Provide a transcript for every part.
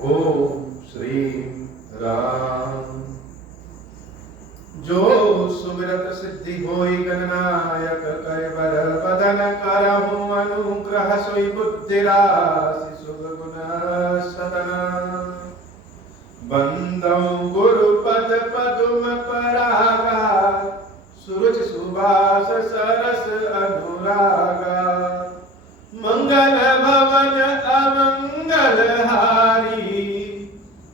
ओम श्री राम। जो सुमिरत सिद्धि होई गणनायक कैबर बदन करहु अनुग्रह सोई बुद्धि राशि शुभ गुण सदन। बंदौ गुरुपद पदुम परागा सुरुचि सुबास सरस अनुरागा। मंगल भवन अमंगल हारी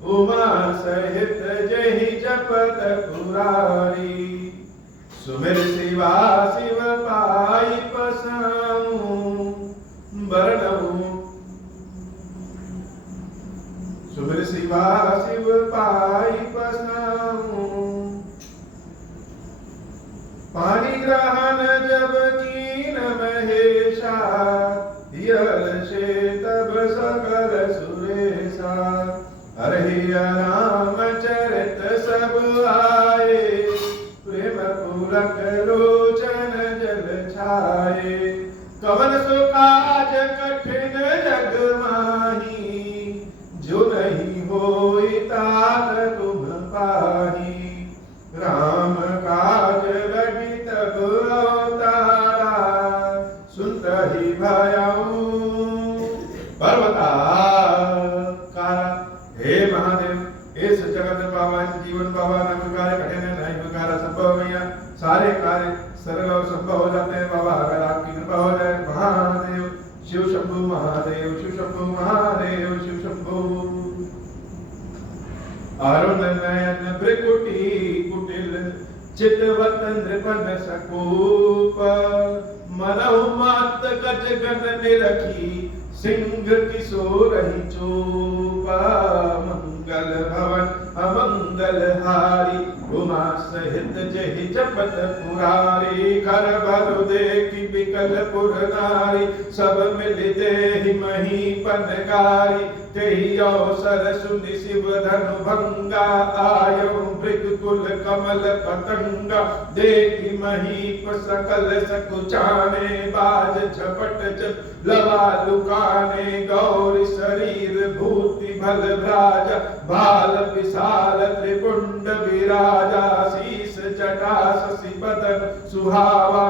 उमा सहित जहि जपत पुरारी। सुमिर शिवा शिव पाई पसाऊं बरनऊं। सुमिर शिवा शिव पाई पसाऊं। पानी ग्रहण जब कीन महेशा हियल से तब सकल सुरेशा। हरि राम चरित सब आए प्रेम पूरक लोचन जल छाए। कवन सो काज कठिन जग माही जो नहीं होई तात तुम पाही। राम काज लगी तब अवतारा सुनत ही भयऊ पर्वताकारा। हे महादेव इस जगत पावन जीवन पावन कार्य कठिन नहीं कार्य संभव नहीं है। सारे कार्य सरल और संभव हो जाते हैं बाबा अगर आपकी कृपा हो जाए। महादेव शिव शंभु महादेव शिव शंभु महादेव शिव शंभु। अरुण नयन भृकुटी कुटिल चितवत नृपन सकूप। मनहु मात गज गन निरखी सिंह किशोर ही चूपा। मंगल भवन अमंगल हारी उमा सहित जहि जपत पुरारी। कर भर देखी बिकल पुर नारी सब मिल देहि महीपन गारी। तेहि अवसर सुनि शिव धनु भंगा आयो भृगुकुल कमल पतंगा। देखि महीप सकल सकुचाने बाज झपट जब लवा लुकाने। गौरी शरीर भूति भल भ्राज बाल विशाल त्रिपुंड विराजा। शीस जटा शशि बदन सुहावा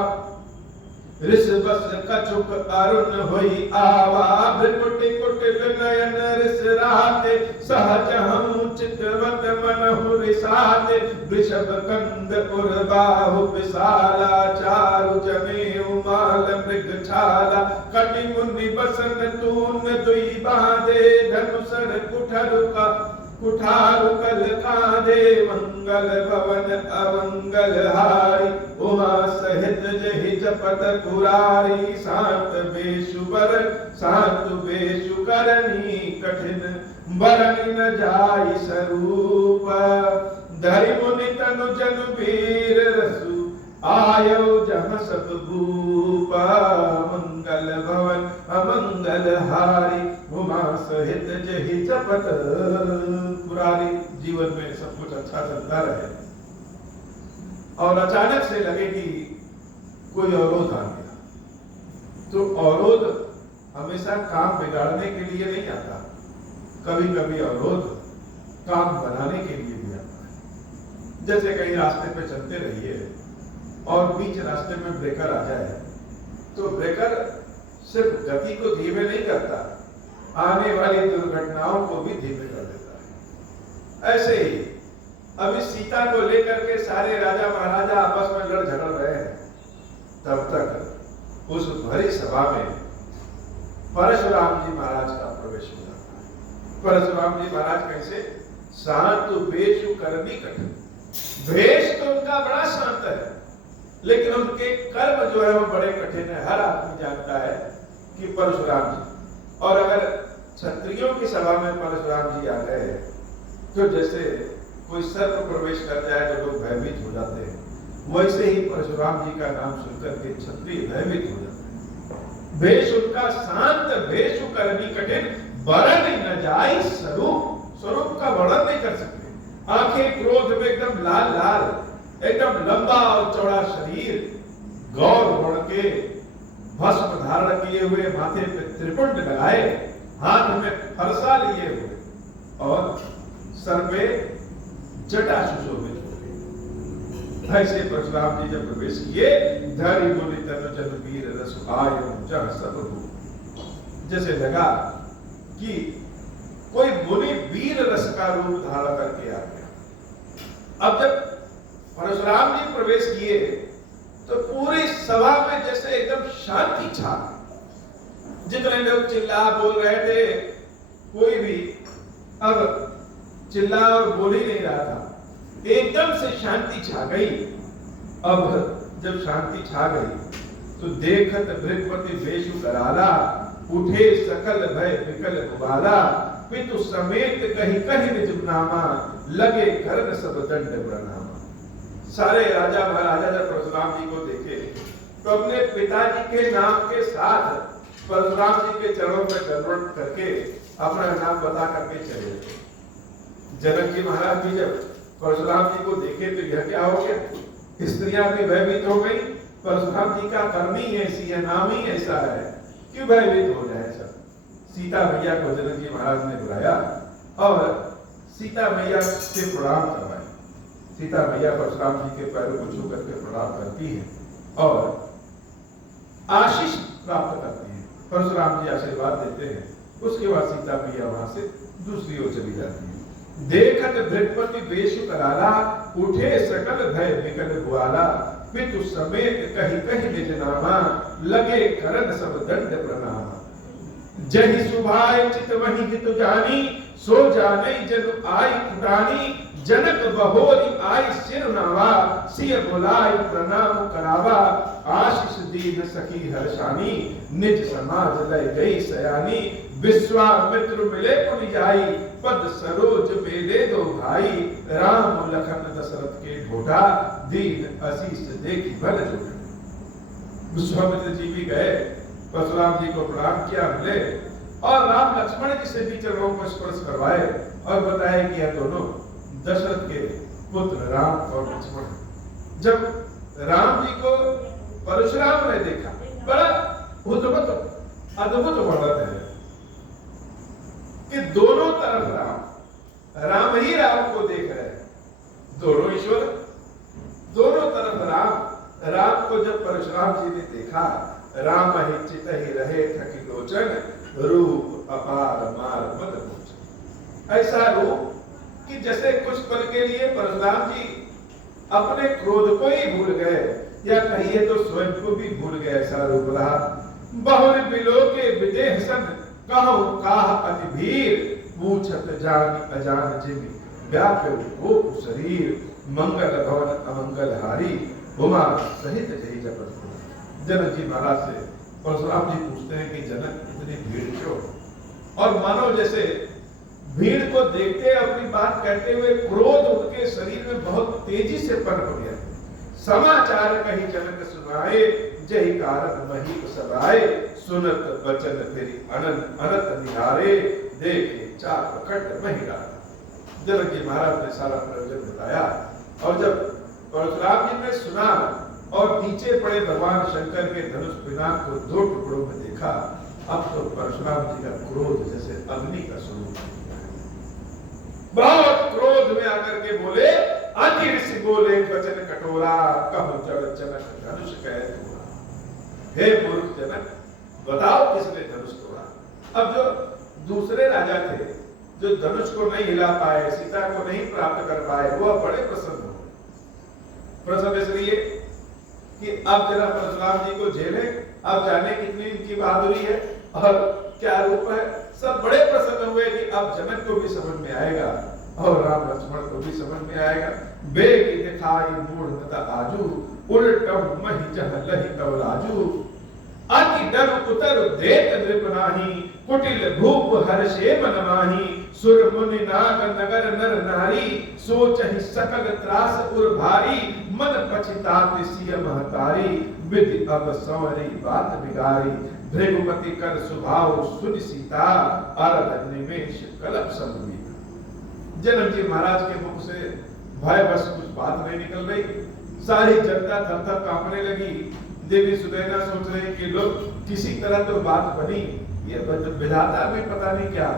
ऋषभस कछुक अरुण होई आवा। भृकुटि कुटिल नयन ऋष राते सहज हूँ चित्रवत मनहु रिसाते। वृषभ कंद उर बाहु विशाला चारु जनेऊ माल मृग छाला। कटि मुनि बसन तून दुई बांधे धनुषर कुठरु का कुठारु कल कांधे। मंगल भवन अमंगल हारी उमा सहित जहि जपत पुरारी। शांत बेशु बरन शांत बेशु करनी कठिन बरन न जाई स्वरूप। धरि मुनि तनु जनु वीर रसु आयो जहाँ सब भूपा। मंगल भवन अमंगल हारी उमा सहित जहि जपत पुरारी। जीवन में सब कुछ अच्छा चलता रहे और अचानक से लगे कि कोई अवरोध आ गया। तो अवरोध हमेशा काम बिगाड़ने के लिए नहीं आता। कभी कभी अवरोध काम बनाने के लिए भी आता है। जैसे कहीं रास्ते पे चलते रहिए और बीच रास्ते में ब्रेकर आ जाए तो ब्रेकर सिर्फ गति को धीमे नहीं करता, आने वाली दुर्घटनाओं को भी धीमे कर देता है। ऐसे ही अभी सीता को लेकर के सारे राजा महाराजा आपस में लड़ झगड़ रहे हैं। तब तक उस भरी सभा में परशुराम जी महाराज का प्रवेश हो जाता है। परशुराम जी महाराज कैसे? शांत वेशु करनी कठिन। वेश तो उनका बड़ा शांत है लेकिन उनके कर्म जो है वो बड़े कठिन है। हर आदमी जानता है कि परशुराम जी, और अगर क्षत्रियों की सभा में परशुराम जी आ गए तो जैसे कोई सर्प प्रवेश कर जाए तो लोग भयभीत हो जाते हैं, वैसे ही परशुराम जी का नाम सुनकर के क्षत्रिय भयभीत हो जाते हैं। वेश उनका शांत वेशु करनी कठिन बरन न जाई स्वरूप। स्वरूप का वर्णन नहीं कर सकते। आंखें क्रोध में एकदम लाल लाल, एकदम लंबा और चौड़ा शरीर, गौर वर्ण के भस्म धारण किए हुए, माथे पे त्रिपुंड लगाए, हाथ में फरसा लिए हुए, और सर पे जटा सुशोभित हो गई। ऐसे परशुराम जी जब प्रवेश किए, धरि मुनि तनु जन वीर रस आयो जह सब हो। जैसे लगा कि कोई मुनि वीर रस का रूप धारण करके आ गया। अब जब परशुराम जी प्रवेश किए तो पूरी सभा में जैसे एकदम शांति छा गई। जितने लोग चिल्ला बोल रहे थे, कोई भी अब चिल्ला और बोल ही नहीं रहा था। एकदम से शांति छा गई। अब जब शांति छा गई तो देखत भृगपति वेशु कराला, उठे सकल भय विकल गुबाला, पितु समेत कहीं कहीं निज नामा, लगे करण सब दंड प्रणामा। सारे राजा महाराजा जब परशुराम जी को देखे तो अपने पिताजी के नाम के साथ परशुराम जी के चरणों में दंडवत करके अपना नाम बता करके चले गए। जनक जी महाराज जी जब परशुराम जी को देखे तो यह क्या हो गया, स्त्रियां भी भयभीत हो गई। परशुराम जी का कर्म ही ऐसी है, नाम ही ऐसा है, क्यों भयभीत हो जाए सब। सीता मैया को जनक जी महाराज ने बुलाया और सीता मैया से प्रणाम करवाया। सीता मैया परशुराम जी के पैरों को छू करके प्रणाम करती है और आशीष प्राप्त करती है। परशुराम जी आशीर्वाद देते हैं। उसके बाद सीता मैया वहां से दूसरी ओर चली जाती है। देखत भृगपति वेशु कराला, उठे सकल भय विकल गुआला, पितु समेत कहीं कहीं निज नामा, लगे करन सब दंड प्रणामा। जहि सुभाय चित वही हित जानी, सो जाने जन आई फुटानी, जनक बहोरी आई सिर नावा, सिय बुलाई प्रणाम करावा, आशीष दीन सखी हर्षानी, निज समाज लय गई सयानी, विश्वामित्र मिले पुनि जाई, पद सरोज बेले दो भाई, राम लखन दशरथ के ढोटा, दीन आशीष देखी बल जोड़ा। विश्वामित्र जी भी गए, परशुराम जी को प्रणाम किया, मिले और राम लक्ष्मण जी से भी चरणों को स्पर्श करवाए और बताया कि यह दोनों दशरथ के पुत्र राम और लक्ष्मण। जब राम जी को परशुराम ने देखा, बड़ा अद्भुत वर्णन है कि दोनों तरफ राम ही राम को देख रहे हैं। दोनों ईश्वर, दोनों तरफ राम को जब परशुराम जी ने देखा, राम ही चित ही रहे थकी लोचन, रूप अपार मार मद लोचन। ऐसा रूप कि जैसे कुछ पल के लिए परशुराम जी अपने क्रोध को ही भूल गए, या कहिए तो स्वयं को भी भूल गए। ऐसा रूप रहा। बहुर बिलो के विदेह सन, कहो काह अति भीर, पूछत जान अजान जिमि, व्यापे गोप शरीर, मंगल भवन अमंगल हारी, उमा सहित जही जपत। जनक जी महाराज से परशुराम जी पूछते हैं कि जनक इतनी भीड़ क्यों? और मानो जैसे भीड़ को देखते अपनी बात कहते हुए क्रोध उनके शरीर में बहुत तेजी से पनप गया। समाचार कही जनक सुनाए, जही कारण मही सदाए, सुनत बचन फिर अनंत निहारे, देखे चाप खट महिला। जनक जी महाराज ने सारा प्रयोजन बताया और जब परशुराम जी ने सुना और नीचे पड़े भगवान शंकर के धनुष पिनाक को दो टुकड़ों में देखा, अब तो परशुराम जी का क्रोध जैसे अग्नि का स्वरूप है। बहुत क्रोध में आकर के बोले, अति ऋषि बोले वचन कटोरा, कहो जड़ जनक धनुष कह तोड़ा। हे मूर्ख जनक, बताओ किसने धनुष तोड़ा? अब जो दूसरे राजा थे जो धनुष को नहीं हिला पाए, सीता को नहीं प्राप्त कर पाए, वो बड़े प्रसन्न हो। प्रसन्न इसलिए कि अब जरा परशुराम जी को झेले, अब जाने कितनी इनकी बहादुरी है और क्या रूप है। सब बड़े प्रसन्न हुए कि अब जनक को भी समझ में आएगा और राम लक्ष्मण को भी समझ में आएगा। बेग दिखाई मूढ़ता आजू, उलटम महि जह लहि तव लाजू, अति डर उतर देत नृपनाही, कुटिल भूप हर्षे मन माही, सुर मुनि नाग नगर नर नारी, सोचहि सकल त्रास उर भारी, मन पछितात सिय महतारी, विधि अब संवरी बात बिगारी, भृगुपति कर सुभाव सुनि सीता, अरद निमेष कलप संगीता। जनक जी महाराज के मुख से भय बस कुछ बात नहीं निकल रही। सारी जनता थर थर कांपने लगी। देवी सुनैना सोच रही कि लोग किसी तरह तो बात बनी, ये विधाता भी पता नहीं क्या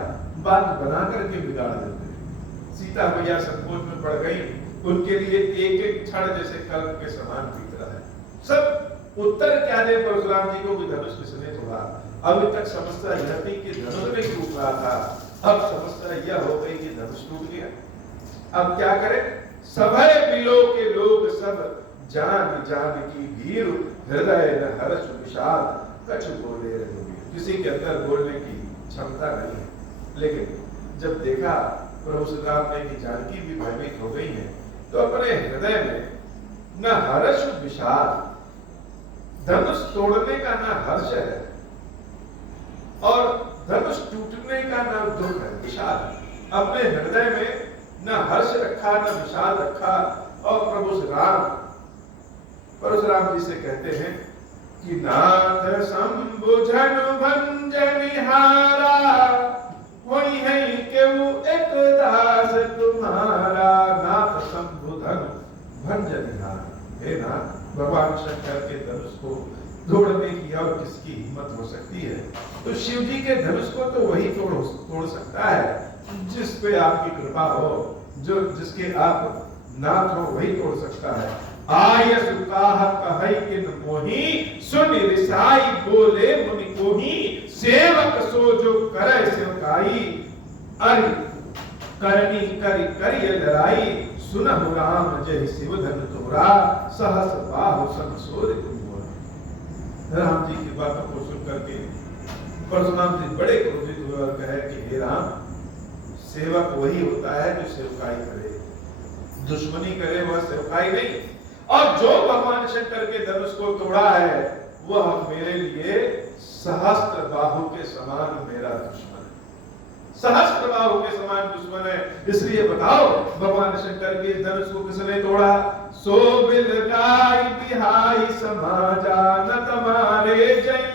बात बना करके बिगाड़ देते हैं। सीता मैया संकोच में पड़ गई, उनके लिए एक एक क्षण जैसे कल्प के समान बीत रहा है। सब उत्तर क्या दे परशुराम जी को कि धनुष किसने तोड़ा। अभी तक समस्या यह थी कि धनुष नहीं टूट रहा था, अब समस्या यह हो गई कि धनुष टूट गया। अब क्या करें? सभय बिलो के लोग सब जान जान की भीर, हृदय न हर्ष विषाद कछ बोले रघुवीर। किसी के अंदर बोलने की क्षमता नहीं है, लेकिन जब देखा प्रभु श्री राम ने कि जानकी भी भयभीत हो गई है, तो अपने हृदय में न हर्ष विषाद, धनुष तोड़ने का ना हर्ष है और धनुष टूटने का ना दुख है, विषाद। अपने हृदय में न हर्ष रखा न विषाद रखा। और प्रभु श्री राम परशुराम जी से कहते हैं कि नाथ संबुझन भंजनिहारा, होई है केहू एक दास तुम्हारा। नाथ संबुधन भंजनिहारा, हे नाथ, भगवान शंकर के धनुष को तोड़ने की और किसकी हिम्मत हो सकती है? तो शिव जी के धनुष को तो वही तोड़ सकता है जिस पे आपकी कृपा हो, जो जिसके आप नाथ हो, वही तोड़ सकता है। आय सुकाह कहै किन मोही, सुन रिसाई बोले मुनि कोही। सेवक सो जो करे सेवकाई, अरि करनी करि करिय लड़ाई। सुनहु राम जय शिव धन तोरा, सहस बाहु सम सोर तुम मोरा। राम जी की बातों को सुन करके परशुराम जी बड़े क्रोधित हुए और कहे कि हे राम, सेवक वही होता है जो सेवकाई करे, दुश्मनी करे वह सेवकाई नहीं। और जो भगवान शंकर के धनुष को तोड़ा है वह मेरे लिए सहस्त्र बाहु के समान मेरा दुश्मन है, सहस्त्र बाहु के समान दुश्मन है। इसलिए बताओ भगवान शंकर के धनुष को किसने तोड़ा? सो बिल गाय बिहाई समाजा, न तुम्हारे जय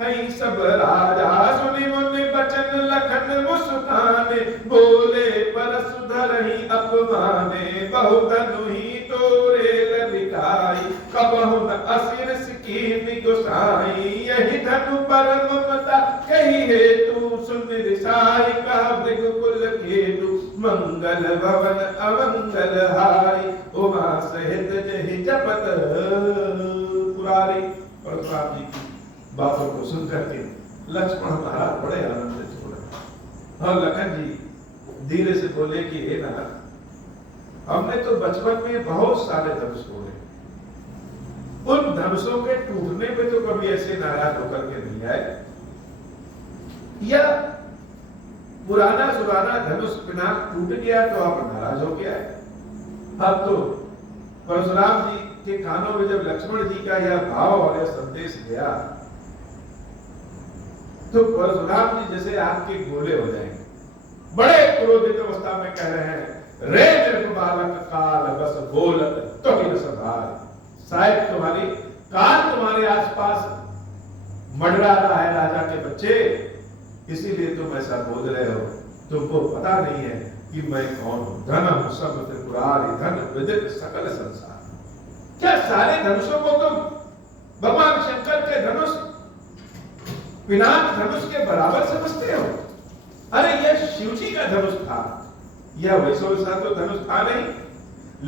है सब राजा। सुनि मुनि बचन लखन मुस्काने, बोले परशुधर ही अपमाने। बहु धनु ही तोरे ललिकाई, कबहु न असिर सिकीम गोसाई। यही धनु पर ममता कही हेतु, सुन रिसाई का मृगकुल केतु। मंगल भवन अमंगल हारी, उमा सहित जहि जपत पुरारी। परशुराम जी की बातों को सुन करके लक्ष्मण महाराज बड़े आनंदित हो रहे और लखन जी धीरे से बोले कि हे नाथ, हमने तो बचपन में बहुत सारे धनुष तोड़े, उन धनुषों के टूटने पे तो कभी ऐसे नाराज होकर के नहीं आए, या पुराना सुराना धनुष बिना टूट गया तो आप नाराज हो गया है। अब तो परशुराम जी के कानों में जब लक्ष्मण जी का यह भाव और यह संदेश गया तो परशुराम जी जैसे आपके गोले हो जाएंगे। बड़े क्रोधित अवस्था में कह रहे हैं, रे नृप बालक काल बस बोलत तो ही न संभाल। शायद तुम्हारी काल तुम्हारे आसपास मंडरा रहा है राजा के बच्चे, इसीलिए तुम ऐसा बोल रहे हो। तुमको पता नहीं है कि मैं कौन हूं। धन सब त्रिपुरारी, धन विदित सकल संसार। क्या सारे धनुषों को तुम भगवान शंकर के धनुष, पिनाक धनुष के बराबर समझते हो? अरे यह शिव जी का धनुष था, यह वैसा तो धनुष था नहीं।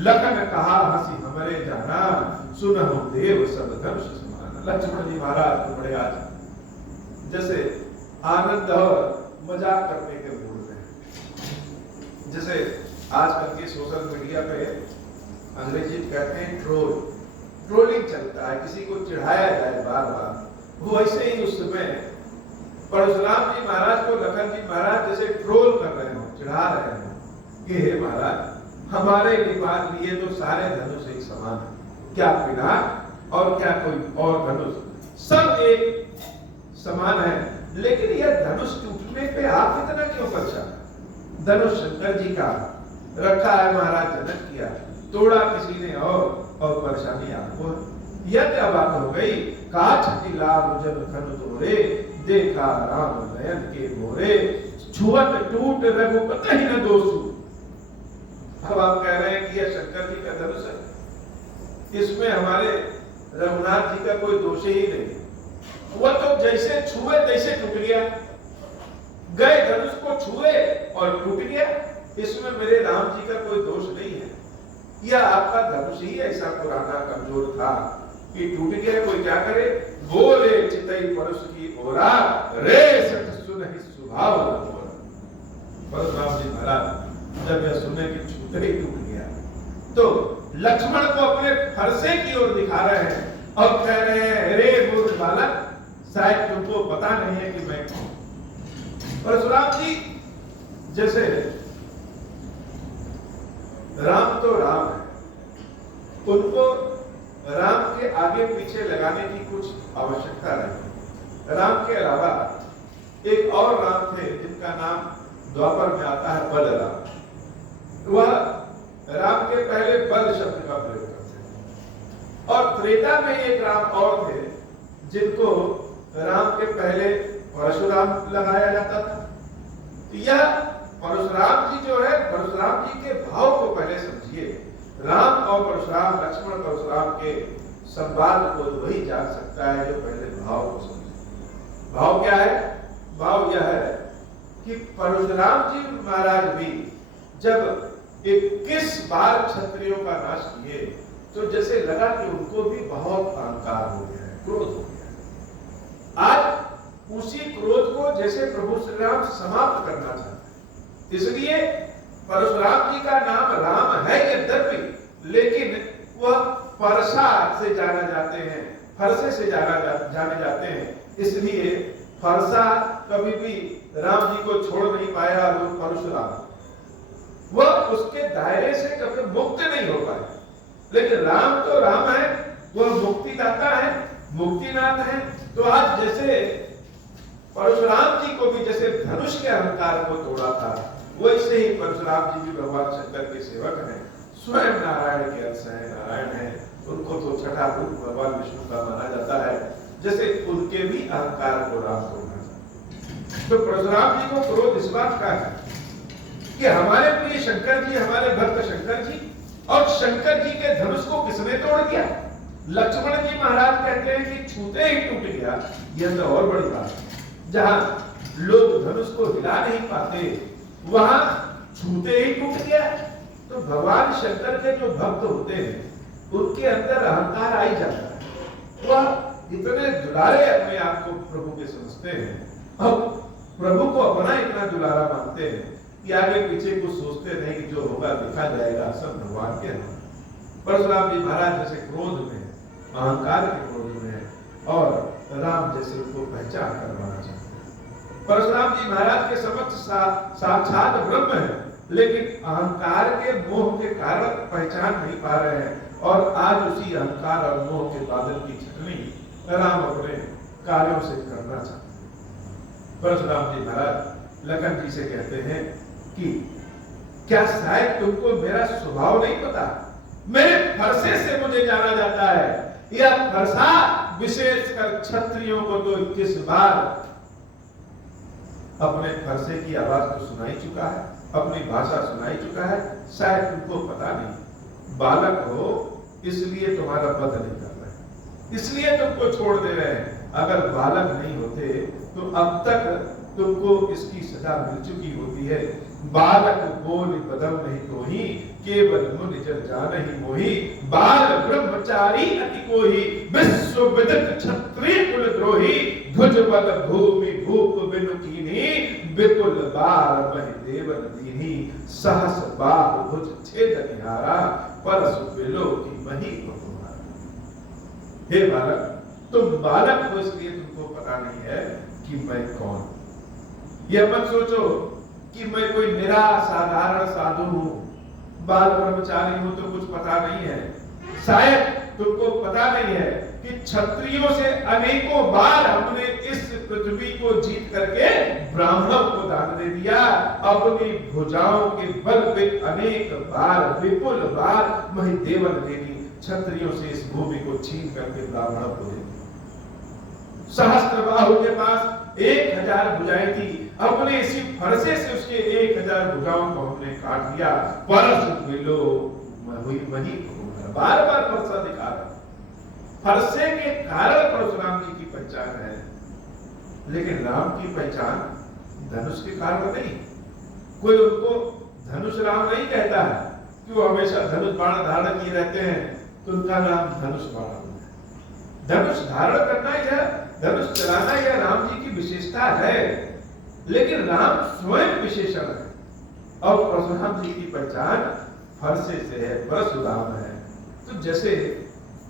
लखन कहा हंसी हमरे जाना, सुनहु देव सब धनुष समान। लक्ष्मण जी महाराज तो बड़े आज जैसे आनंद और मजाक करने के मूड में। जैसे आजकल के सोशल मीडिया पे अंग्रेजी कहते हैं ट्रोलिंग चलता है, किसी को चिढ़ाया जाए बार बार। वो ऐसे ही उस समय परशुराम जी महाराज को लखन जी महाराज जैसे ट्रोल कर रहे हो, चिढ़ा रहे हो कि हे महाराज, हमारे लिए तो सारे धनुष एक समान है। क्या पिनाक और क्या कोई और धनुष, सब एक समान है। लेकिन यह धनुष टूटने पे आप इतना क्यों परेशान? धनुष शंकर जी का रखा है, महाराज जनक किया, तोड़ा किसी ने और परेशानी आपको। यह क्या बात हो गई? काछ की लाभ जब धनु तोड़े, देखा राम नयन के मोरे। छुअत टूट रघुपति न दोषु। अब आप कह रहे हैं कि यह शंकर जी का धनुष है, इसमें हमारे रघुनाथ जी का कोई दोष ही नहीं। वह तो जैसे छुए तैसे टूट गया। गए धनुष को छुए और टूट गया। इसमें मेरे राम जी का कोई दोष नहीं है, यह आपका धनुष ही ऐसा पुराना कमजोर था कि टूट गया। कोई क्या करे, बोले चितई परुष की ओरा, रे सत सुनहि स्वभाव न मोरा। परशुराम जी महाराज जब यह सुने कि छूते ही टूट गया, तो लक्ष्मण को अपने फरसे की ओर दिखा रहे हैं और कह रहे हैं, रे मूर्ख बालक, शायद तुमको पता नहीं है कि मैं कौन। परशुराम जी जैसे राम तो राम है, उनको राम के आगे पीछे लगाने की कुछ आवश्यकता नहीं। राम के अलावा एक और राम थे जिनका नाम द्वापर में आता है बलराम। वह राम के पहले बल शब्द का प्रयोग करते हैं। और त्रेता में एक राम और थे जिनको राम के पहले परशुराम लगाया जाता था। यह परशुराम जी जो है, परशुराम जी के भाव को पहले समझिए। राम और परशुराम, लक्ष्मण परशुराम के संवाद को वही जान सकता है जो पहले भाव को समझे। भाव क्या है? भाव यह है कि परशुराम जी महाराज भी जब 21 बार क्षत्रियों का नाश किए तो जैसे लगा कि उनको भी बहुत अहंकार हो गया है, क्रोध हो गया है। आज उसी क्रोध को जैसे प्रभु श्री राम समाप्त करना चाहते हैं। इसलिए परशुराम जी का नाम राम है यद्यपि, लेकिन वह परसा से जाना जाते हैं, फरसे से जाने जाते हैं। इसलिए फरसा कभी भी राम जी को छोड़ नहीं पाया। वो परशुराम वह उसके दायरे से कभी मुक्त नहीं हो पाए। लेकिन राम तो राम है, वह मुक्तिदाता है, मुक्तिनाथ है। तो आज जैसे परशुराम जी को भी जैसे धनुष के अहंकार को तोड़ा था, वैसे ही परशुराम जी भी भगवान शंकर के सेवक हैं, स्वयं नारायण के अंश हैं, नारायण हैं। उनको तो छठा रूप भगवान विष्णु का माना जाता है। जैसे उनके भी अहंकार को राम तोड़ना चाहते। तो परशुराम जी को क्रोध इस बात का है कि हमारे प्रिय शंकर जी, हमारे भक्त शंकर जी, और शंकर जी के धनुष को किसने तोड़ दिया? लक्ष्मण जी महाराज कहते हैं कि छूते ही टूट गया। यह तो और बड़ी बात है। जहां लोग धनुष को हिला नहीं पाते, वहां छूते ही टूट गया। तो भगवान शंकर के जो भक्त होते हैं उनके अंदर अहंकार आ ही जाता है। वह इतने दुलारे अपने आप को प्रभु के समझते हैं और प्रभु को अपना इतना दुलारा मानते हैं कि आगे पीछे कुछ सोचते नहीं कि जो होगा देखा जाएगा, सब भगवान के हाथ। परशुराम जी महाराज जैसे क्रोध में, अहंकार के क्रोध में, और राम जैसे उनको पहचान करवाना चाहते हैं। परशुराम जी महाराज के समक्ष साक्षात ब्रह्म है, लेकिन अहंकार के मोह के कारण पहचान नहीं पा रहे हैं। और आज उसी अहंकार और मोह के बादल की छटनी राम अपने कार्यों से करना चाहते हैं। परशुराम जी महाराज लखन जी से कहते हैं कि क्या शायद तुमको मेरा स्वभाव नहीं पता? मेरे फरसे से मुझे जाना जाता है। यह फरसा विशेषकर क्षत्रियों को तो 21 बार अपने फरसे की आवाज तो सुनाई चुका है, अपनी भाषा सुनाई चुका है। शायद तुमको पता नहीं, बालक हो इसलिए तुम्हारा वध नहीं कर रहे हैं, इसलिए तुमको छोड़ दे रहे हैं। अगर बालक नहीं होते तो अब तक तुमको इसकी सजा मिल चुकी होती है। बालक बोल बदल नहीं तो ही, केवल मुनि जन जानहि मोहि। बाल ब्रह्मचारी अति कोहि, विश्व विदित क्षत्रिय कुल द्रोही। ध्वज बल भूमि भूप बिनु कीन्ही, विपुल बार महि देवन दीन्ही। सहस बाहु भुज छेद निहारा, परसु बिलो की मही बहुमारा। हे बालक, तुम बालक हो इसलिए तुमको पता नहीं है कि मैं कौन। यह मत सोचो कि मैं कोई निरा साधारण साधु हूं, बाल ब्रह्मचारी हूं तो कुछ पता नहीं है। शायद तुमको पता नहीं है कि क्षत्रियों से अनेकों बार हमने इस पृथ्वी को जीत करके ब्राह्मणों को दान दे दिया। अपनी भुजाओं के बल पे अनेक बार, विपुल बार मही देवन देनी, क्षत्रियों से इस भूमि को छीन करके ब्राह्मणों को दे दी। सहस्त्रबाहु के पास 1000 भुजाएं थी, अपने इसी फरसे से उसके 1000 भुजाओं को हमने काट दिया। परसु बिलो मही, बार बार फरसा दिखा रहा। फरसे के कारण परशुराम जी की पहचान है, लेकिन राम की पहचान धनुष के कारण नहीं। कोई उनको धनुष राम नहीं कहता है कि वो हमेशा धनुष बाण धारण किए रहते हैं, तो उनका नाम धनुष बाण है। धनुष धारण करना या धनुष चलाना यह राम जी की विशेषता है, लेकिन राम स्वयं विशेषण है। और परशुराम जी की पहचान फरसे से है, परशुराम है। तो जैसे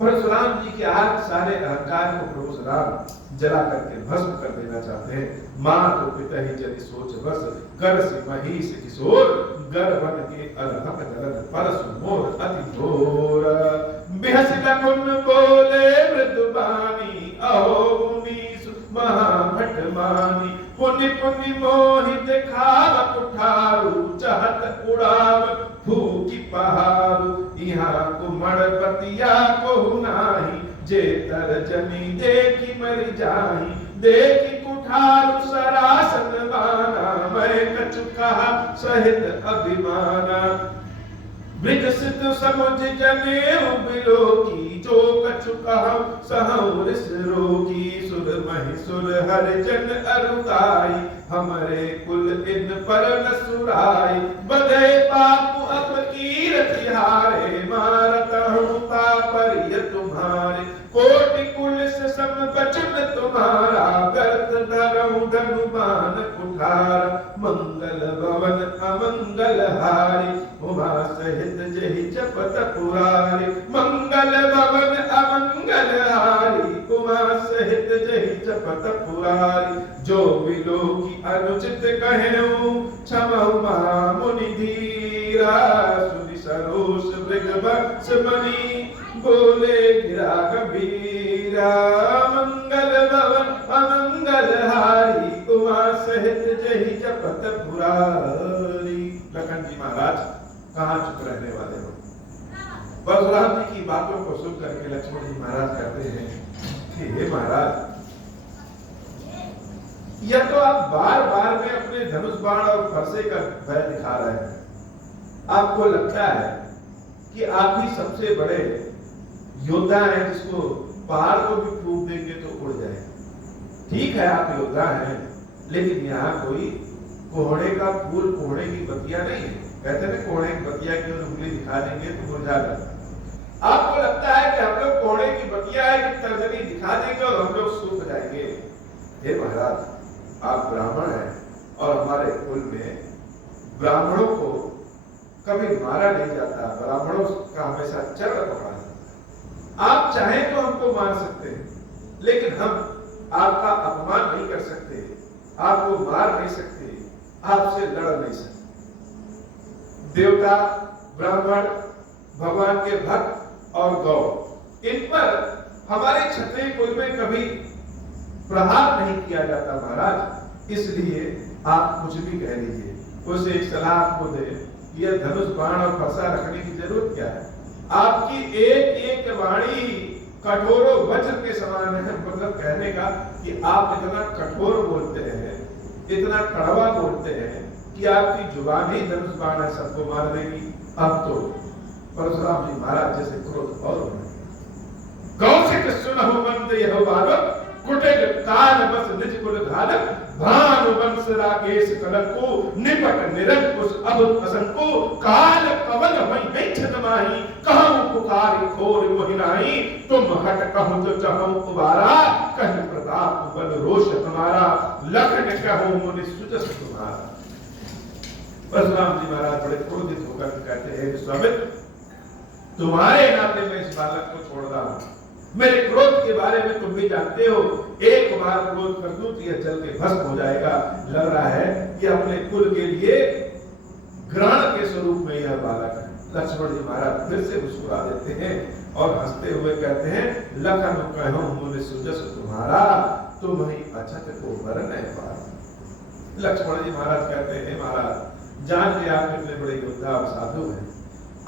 परशुराम जी के आठ सारे अहंकार को प्रभु राम जला करके भस्म कर देना चाहते हैं। मां तो पिता ही जनि सोच बस, कर से महिष किशोर, गर बन के अरहक दरद परसु मोर अति घोर। बिहस लखुन बोले मृदुबानी, अहो मुनीस महाभट मानी। पुनि पुनि मोहित खाव कुठारू, चहत उड़ाव फूकी पहाड़ू। यहाँ कुमड़पतिया को नाही, जे तर जनी देखी मर जाही। देखी कुठारू सरासन माना, मैं कछु कहा सहित अभिमाना। विकसित समुझ जनेऊ बिलो की, जो कछु कहूं सहु रिस रोगी। सुर महि सुर हरिजन अरुताई, हमरे कुल इन पर न सुराई। बधे पाप अप कीरति हारे, मारत हूँ तापरिय तुम्हारे। कोटि कुल से सम बचन तुम्हारा, गर्त धरऊं धनुबान कुठारा। मंगल भवन अमंगल हारी, उमा सहित जहि जपत पुरारी। मंगल भवन अमंगल हारी, उमा सहित जहि जपत पुरारी। जो बिलो की अनुचित कहूं, क्षमहु महामुनि धीरा। सुनि सरोष मृगवत्स मणि, बोले गिरा कबीरा। मंगल भवन अमंगल हारी, उमा सहित जहि जपत पुरारी। लखन जी महाराज कहाँ चुप रहने वाले हो? परशुराम जी की बातों को सुन करके लक्ष्मण जी महाराज कहते हैं कि हे महाराज, या तो आप बार बार में अपने धनुष बाण और फरसे का भय दिखा रहे हैं। आपको लगता है कि आप ही सबसे बड़े योद्धा हैं, जिसको पहाड़ को भी फूंक देंगे तो उड़ जाएगा। ठीक है, आप योद्धा हैं, लेकिन यहाँ कोई कोहड़े का फूल कोहड़े की बतिया नहीं है। कहते हैं कोहड़े की बतिया की उंगली दिखा देंगे तो मुरझा जाता। आपको लगता है कि हम लोग कोहड़े की बतिया है कि तर्जनी दिखा देंगे और हम लोग सूख जाएंगे। हे महाराज, आप ब्राह्मण हैं और हमारे कुल में ब्राह्मणों को कभी मारा नहीं जाता, ब्राह्मणों का हमेशा चरण पकड़ा जाता। आप चाहें तो हमको मार सकते हैं, लेकिन हम आपका अपमान नहीं कर सकते, आपको मार नहीं सकते, आपसे लड़ नहीं सकते। देवता, ब्राह्मण, भगवान के भक्त और गौ, इन पर हमारे क्षत्रिय कुल में कभी प्रहार नहीं किया जाता महाराज। इसलिए आप कुछ भी कह लीजिए, उसे एक सलाह आपको दे, यह धनुष बाण और फरसा रखने की जरूरत क्या है? आपकी एक एक वाणी कठोर वज्र के समान है। मतलब कहने का कि आप इतना कठोर बोलते हैं, इतना कड़वा बोलते हैं कि आपकी जुबान ही धनुष बाण है, सबको मार देगी। अब तो परशुराम जी महाराज जैसे क्रोध और कौशिक सुनहु मंद यह बालक, कुटिल काल बस निज कुल घालक। भानु वंश राकेश कलको, निपट निरंकुश अबुद असंको। काल कवल वही बैठन माही, कहूं पुकारी खोर मोहिनाई। तुम हट कहूं तो चाहूं उबारा, कहीं प्रताप बल रोष तुम्हारा। लखन कहूं मुनि सुजस तुम्हारा। परशुराम जी महाराज बड़े क्रोधित होकर कहते हैं, विश्वामित्र, तुम्हारे नाते मैं इस बालक को छोड़ रहा हूं। मेरे क्रोध के बारे में तुम भी जानते हो, एक बार क्रोध कर दूं तो यह जल के भस्म हो जाएगा। लग रहा है कि अपने कुल के लिए ग्रहण के स्वरूप में यह बालक है। लक्ष्मण जी महाराज फिर से मुस्कुरा देते हैं और हंसते हुए कहते हैं, लखन कहूं मुनि सुजस तुम्हारा, तुम ही अछत को वरण है पार। लक्ष्मण जी महाराज कहते हैं, महाराज जान के आप इतने बड़े योद्धा और साधु हैं,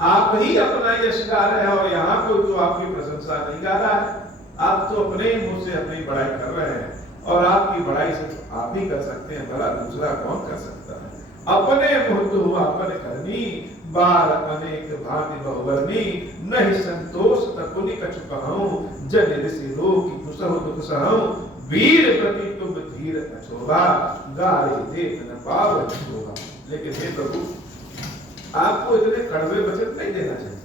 आप ही अपना यश गा रहे हैं और यहाँ कोई तो आपकी प्रशंसा नहीं गा रहा है। आप तो अपने मुंह से अपनी बड़ाई कर रहे हैं और आपकी बड़ाई सिर्फ आप ही कर सकते हैं, भला दूसरा कौन कर सकता है? अपने मुंह तो अपन करनी, बार अनेक भांति बहुवर्णी। नहीं संतोष तकुनि कछु कहूं, जन ऋषि रोग की कुशहु दुख सहूं। वीर प्रति तुम धीर अछोभा, गारे देत न पावन शोभा। लेकिन हे प्रभु, आपको इतने कड़वे वचन नहीं देना चाहिए।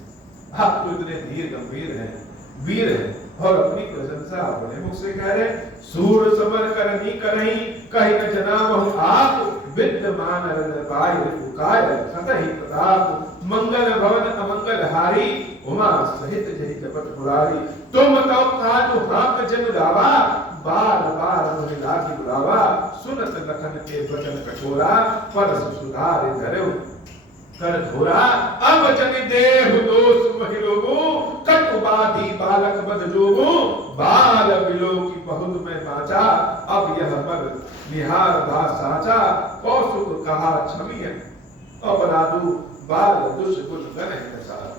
आप तो इतने धीर गंभीर हैं, वीर हैं, और अपनी प्रशंसा अपने मुख से कह रहे। सूर समर करनी करही, कहीं न जना बहु आप, विद्यमान रन पाय पुकार सतहि प्रताप, मंगल भवन अमंगल हारी, उमा सहित जहि जपत पुरारी। तुम तो काजु हाक जन गावा, बार बार मुझे लागी बुलावा, सुनत लखन के वचन कठोरा, परस सुधार धरो कर धोरा। अब जनि देहु दोष महिलोगु, कटु बाधी बालक बद जोगु, बाल बिलो की बहुत में बाचा, अब यह मर निहार दा साचा, कौसुक कहा छमिय अपराधु, बाल दुष्गुण गन कसार।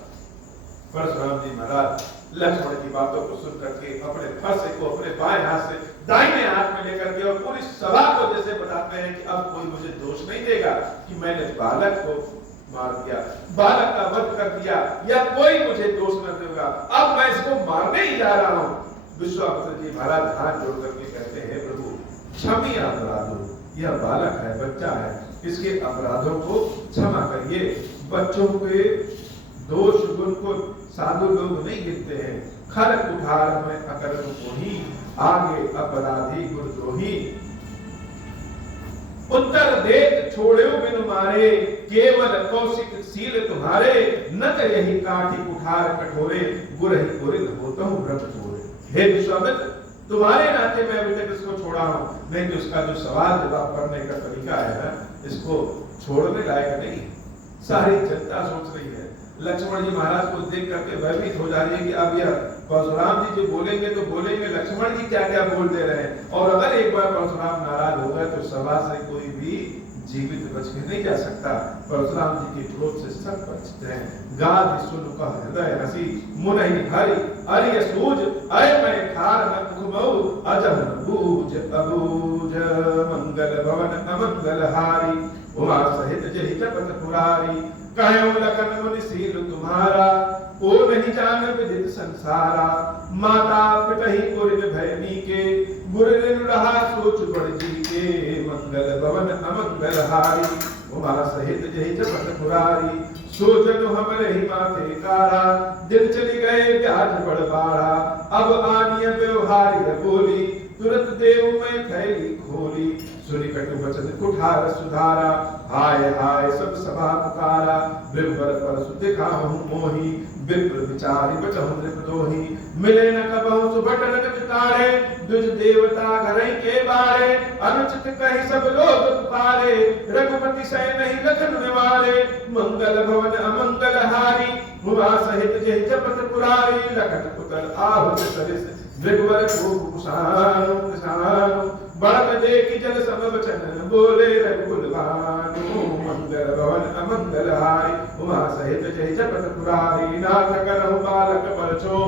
परशुराम जी महाराज लक्ष्मण की बातों को सुन करके अपने फरसे को अपने बाएं हाथ से दाहिने हाथ में लेकर के और पूरी सभा को जैसे बताते हैं कि अब कोई मुझे दोष नहीं देगा कि मैंने बालक को मार दिया, बालक का वध कर दिया, या कोई मुझे दोष न देगा, अब मैं इसको मारने ही जा रहा हूं। विश्वामित्र जी महाराज हाथ जोड़ करके कहते हैं, प्रभु क्षमी अपराधो, यह बालक है, बच्चा है, इसके अपराधों को क्षमा करिए। बच्चों के दोष गुण को साधु लोग नहीं गिनते हैं। खर कुठार में अकर्म कोही, आगे अपराधी गुण द्रोही। उत्तर देत छोड़ो बिनु मारे, केवल कौशिक सील तुम्हारे, न यही काठी कुठार कठोरे, गुरहि गुरिद होतहु ब्रह्म छोड़े। हे विश्वामित्र, तुम्हारे नाते मैं अभी तक इसको छोड़ा हूं, नहीं तो इसका जो सवाल जवाब करने का तरीका है ना, इसको छोड़ने लायक नहीं। सारी जनता सोच रही है, लक्ष्मण जी महाराज को देख करके भयभीत हो जा रही है कि अब यह परशुराम जी जो बोलेंगे तो बोलेंगे, लक्ष्मण जी क्या क्या बोल दे रहे हैं। और अगर एक बार परशुराम नाराज हो गए तो सभा से कोई भी जीवित बच के नहीं जा सकता। परशुराम जी के क्रोध से सब बचते हैं। गाद सुन का हृदय हसी, मुनहि हरि अरिय सूज, अय मैं खार न मुखमऊ, अजम बूझ अबूझ, मंगल भवन अमंगल हारी, उमा सहित जहि जपत पुरारी। कहो लखन मुनि सील तुम्हारा, ओ नहीं जान विदित संसारा। माता पितहि पुरिन भयनी के, गुरु रहा सोच बड़ जी के, मंगल भवन अमंगल हारी, उमा सहित जहि जपत पुरारी। सोचन हमरे ही माथे कारा, दिन चली गए ब्याज बड़ बाड़ा। अब आनिय व्यवहारिय बोली, तुरंत देव में थैली खोली। सुनि कटु वचन कुठार सुधारा, हाय हाय सब सभा पुकारा। विप्र परसु दिखाहु मोही, विप्र विचारि बचहु नृप दोही। मिले न कबहु सुभट रगत काढ़े, दुज देवता घरई के बारे। अनुचित कहि सब लोग पुकारे, रघुपति सै नहीं लखन निवारे। मंगल भवन अमंगल हारी, हुआ सहित जहि जपत पुरारी। लखन पुत्र आहुत सरिस, मृगवर को कुशानु कुशानु। बढ़त देखि जल सम वचन, बोले रघुकुल भानु। मंगल भवन अमंगल हारी, उमा सहित जहि जपत पुरारी। नाथ करहु बालक परछो,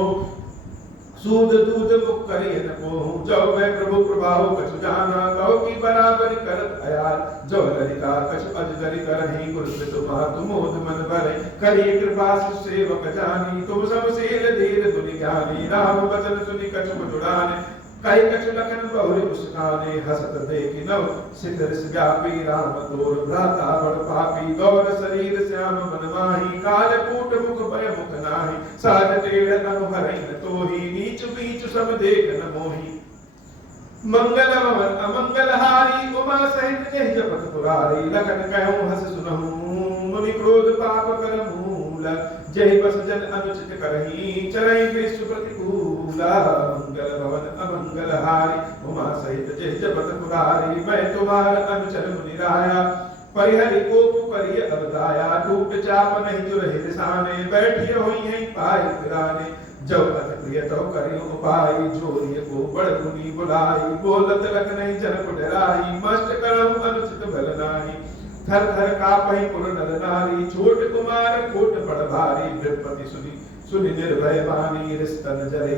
सूद दूध मुख करिय न कोहु। जो मैं प्रभु प्रभाव कछु जाना, कहो की बराबर करत अयाल। जो ललिता कछु अजगरि करहि, गुरु तुम्हारा मोद मन भरे। करिए कृपा सेवक जानी, तुम सब सील धीर गुनि ज्ञानी। राम वचन सुनि कछु जुड़ाने, कई कछु लखन बहुरि मुस्काने। हसत देखि नव सिद्ध रिस व्यापी, राम तोर भ्राता बड़ पापी। गौर शरीर श्याम मन माही, काल कूट मुख भय मुख नाही। सहज टेढ़ अनु हरहि न तोही, नीच बीच सब देख न मोही। मंगल भवन अमंगल हारी, उमा सहित जहि जपत पुरारी। लखन कहूँ हस सुनहु, मुनि क्रोध पाप कर मूल। जहि बस जन अनुचित करहि, चरहि विश्व प्रतिकूला। मंगल भवन अमंगल हारी, उमा सहित जहि जपत पुरारी। मैं तुम्हार अनुचर मुनि राया, परिहरि कोप करिय अवताया। टूट चाप नहीं दुरहि दिसाने, बैठिय होई हैं पाई पिराने। जब अति प्रिय तो करियो उपाय, जोरिय को बड़ मुनि बुलाई। बोलत लख नहीं जन डराई, मस्त करहु अनुचित बल नाही। थर थर कापहि पुर नर नारी, छोट कुमार कोट बड़ भारी। विपति सुनि सुनि निर्भय वाणी, रिस्तन जरे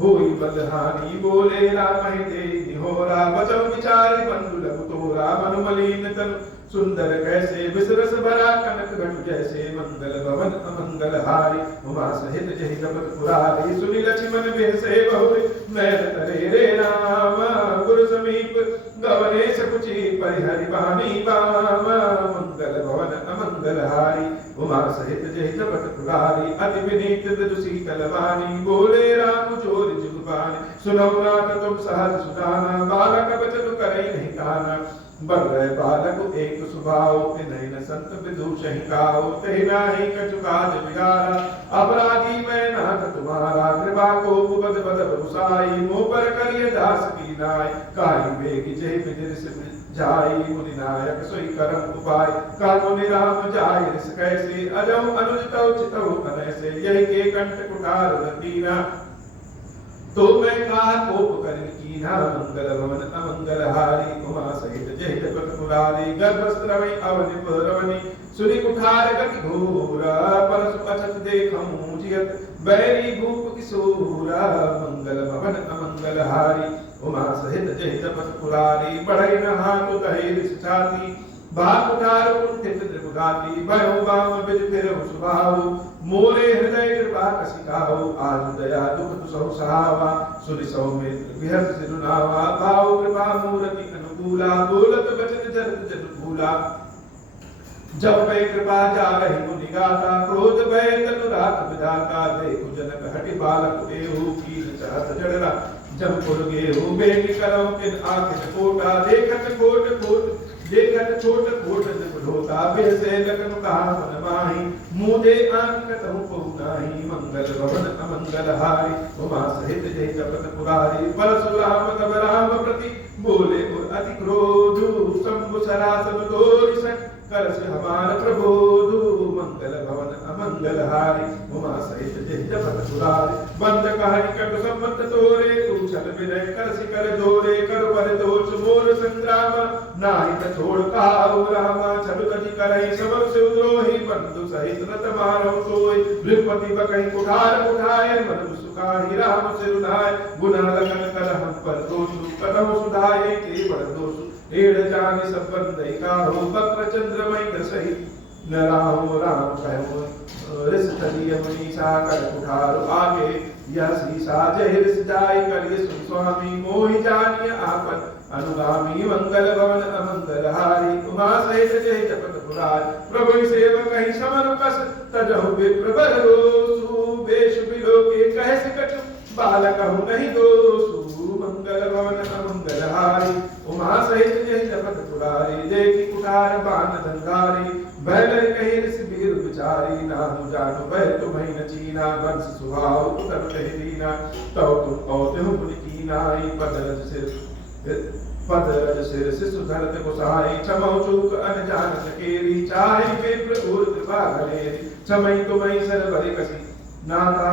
होई बलहानी। बोले राम दे निहोरा, बचन विचारि बंधु लघु तोरा। मनु मलिन तनु सुंदर कैसे, विसरस भरा कनक घट जैसे। मंगल भवन अमंगल हारी, उमा सहित जहि जपत पुरारी। सुनि लक्ष्मण बिहसे बहु, नयन तरे रे राम। गुरु समीप गवने सकुची परिहरि बानी बाम मंगल भवन अमंगल हारी उमा सहित जय जपत पुरारी अति विनीत मृदु शीतल वाणी बोले राम जोर जुगबानी सुनो नाथ तुम सहज सुदाना बालक बचन करे नहीं काना बर रहे बालक एक सुभाव नहीं न संत विदूषहि काहो ते नाही कछु काज बिगारा अपराधी मैं नाथ तुम्हारा कृपा को बद बद बरसाई मुँह पर करिए दास की नाय काई बेगी जय बिदिर से जाई मुनि नायक सोई करम उपाय का मुनि राम जाय रिस कैसे अजौ अनुज तव चितौ कनैसे यही के कंठ कुठार दीना तो मैं कहा कोप कर कीना मंगल भवन अमंगल हारी उमा सहित जय जपत पुरारी गर्भस्त्रवै अवनि परवनि सुनि कुठार गति घोरा परसु अछत देखम जियत बैरी भूप किशोरा मंगल भवन अमंगल हारी उमा सहित जय जपत पुरारी बढ़ई न हाथ दही रिस छाती बाप उठार कुंठित त्रिपुराती भयो बाम बिज फिर सुभाव मोरे हृदय कृपा कसिकाओ आज दया दुख तुसौ सहावा सुनि सौमित्र विहर्ष सिरुनावा भाव कृपा मूर्ति अनुकूला बोलत वचन जरत जन भूला जब वे कृपा जा रही मुनि गाता क्रोध भय तनु रात विधाता देखो जनक हटि बालक देहु कीन चाहत जड़रा जब पुर गेहु बेगी करो किन आखिर कोटा देखत कोट कोट देखत छोट कोट ढोता बेसे लगन कहा मन माही मुझे आंख कतहु पहुनाही मंगल भवन अमंगल हारी उमा सहित जय जपत पुरारी परशुराम तब राम प्रति बोले और अति क्रोध शंभु सरासन तोरि सक कर से हमार प्रबोधु मंगल भवन अमंगल हारी उमा सहित जय जपत पुरारी बंद कहानी कट संबंध तोरे तू छल विनय कर सिकर जोरे कर पर दोष मोर संग्राम नाही त छोड़ काहु रामा छल कति करई सबब से द्रोही बंधु सहित नत मारो सोई विपति बकई कुठार उठाए मन सुखाहि राम सिरुनाय गुना लगन कर हम पर दोष कदम सुधाए के बड़ दोष एड़ जाने सब बंदई काहु बक्र चंद्रमय दसहि न राहो राम कहो रिस तलिय मनीषा कर कुठार आगे यह सीसा जय रिस जाय करिय सुन स्वामी मोहि जानिय आपन अनुगामी मंगल भवन अमंगल हारी उमा सहित जय जपत पुरारी प्रभु सेवक कहि समर कस तजहु विप्र बर रोसु वेश बिलोके कह सिकट बालक हूँ नहीं दोसु मंगल भवन अमंगल हारी उमा सहित जय जपत पुरारी देखी कुठार बान धंधारी बैल कही रिस बीर बिचारी नाहु जानु भय तुम्हें न चीना वंश सुहाव उतर कही दीना तौ तुम औते पुनि कीनाई पदरज सिर शिशु धरत कुसाई क्षमौ चूक अनजान सकेरी चाहे विप्र उर कृपा घनेरी क्षमई तुमई सर भरे कसी नाता